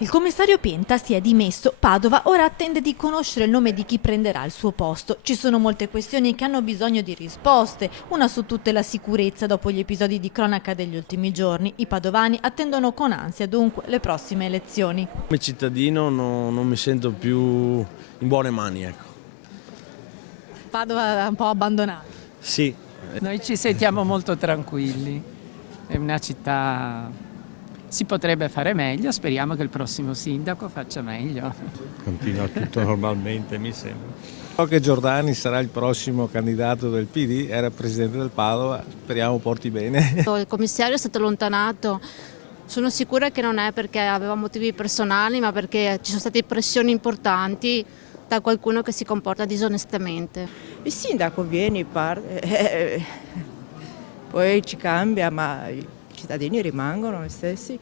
Il commissario Penta si è dimesso. Padova ora attende di conoscere il nome di chi prenderà il suo posto. Ci sono molte questioni che hanno bisogno di risposte. Una su tutte è la sicurezza dopo gli episodi di cronaca degli ultimi giorni. I padovani attendono con ansia dunque le prossime elezioni. Come cittadino non mi sento più in buone mani, ecco. Padova è un po' abbandonata. Sì, Noi ci sentiamo molto tranquilli, è una città, si potrebbe fare meglio, speriamo che il prossimo sindaco faccia meglio. Continua tutto normalmente, mi sembra. So che Giordani sarà il prossimo candidato del PD, era presidente del Padova, speriamo porti bene. Il commissario è stato allontanato, sono sicura che non è perché aveva motivi personali, ma perché ci sono state pressioni importanti da qualcuno che si comporta disonestamente. Il sindaco viene, poi ci cambia, ma i cittadini rimangono gli stessi.